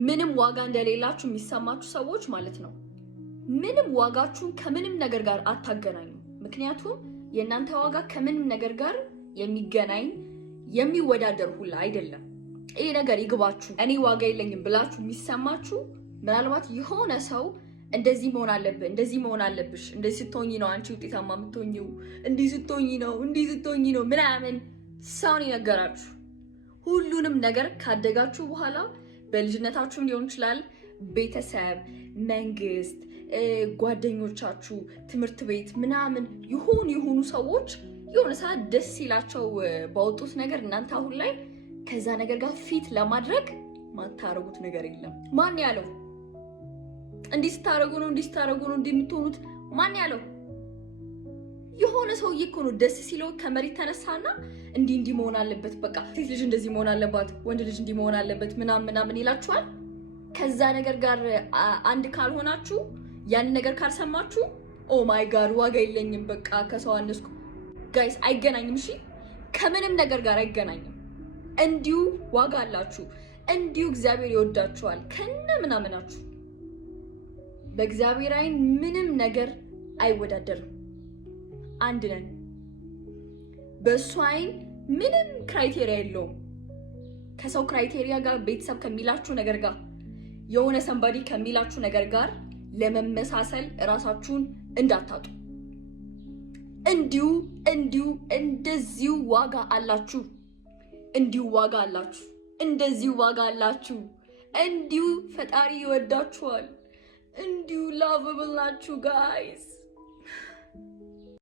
ምንም ዋጋ እንደሌላችሁ የሚሰማችሁ ሰዎች ማለት ነው ምንም ዋጋችሁን ከምንም ነገር ጋር አታገናኙ ምክንያቱም የእናንተ ዋጋ ከምንም ነገር ጋር የሚገናኝ የሚወዳደር ሁላ አይደለም ይሄ ነገር ይግባችሁ እኔ ዋጋ የለኝም ብላችሁ የሚሰማችሁ ምናልባት የሆነ ሰው እንደዚህ መሆን አለብሽ እንደዚህ ስትሆኚ ነው አንቺ ውጤታማ የምትሆኚው እንዲህ ስትሆኚ ነው ምናምን ሰውን ይነገራችሁ ሁሉንም ነገር ካደጋችሁ በኋላ በልጅነታችሁ ሊሆን ይችላል ቤተሰብ መንግስት ጓደኞቻችሁ ትምህርት ቤት ምናምን ይሁኑ ሰዎች የሆነ ሰዓት ደስ ይላቸው ባወጡት ነገር እናንተ አሁን ላይ ከዛ ነገር ጋር ፊት ለማድረግ ማታረጉት ነገር የለም ማን ያለው እንዲህ ስታረጉ ነው እንደምትሆኑት ማን ያለው የሆነ ሰውዬ እኮ ነው ደስ ሲለው ከመሬት ተነሳና እንዲህ መሆን አለበት በቃ ሴት ልጅ እንደዚህ መሆን አለባት ወንድ ልጅ እንዲህ መሆን አለበት ምናምን ይላችኋል ከዛ ነገር ጋር አንድ ካልሆናችሁ ያን ነገር ካልሰማችሁ ኦ ማይ ጋድ ዋጋ የለኝም በቃ ከሰው አነስኩ ጋይስ አይገናኝም እሺ ከምንም ነገር ጋር አይገናኝም እንዲሁ ዋጋ አላችሁ እንዲሁ እግዚአብሔር ይወዳችኋል ከነ ምናምናችሁ በእግዚአብሔር አይን ምንም ነገር አይወዳደርም አንድ ነን በእሱ አይን ምንም ክራይቴሪያ የለውም ከሰው ክራይቴሪያ ጋር ቤተሰብ ከሚላችሁ ነገር ጋር የሆነ ሰንባዲ ከሚላችሁ ነገር ጋር ለመመሳሰል ራሳችሁን እንዳታጡ እንደዚሁ ዋጋ አላችሁ እንዲሁ ዋጋ አላችሁ እንዲሁ ፈጣሪ ይወዳችኋል እንዲሁ ላቨብል ናችሁ ጋይስ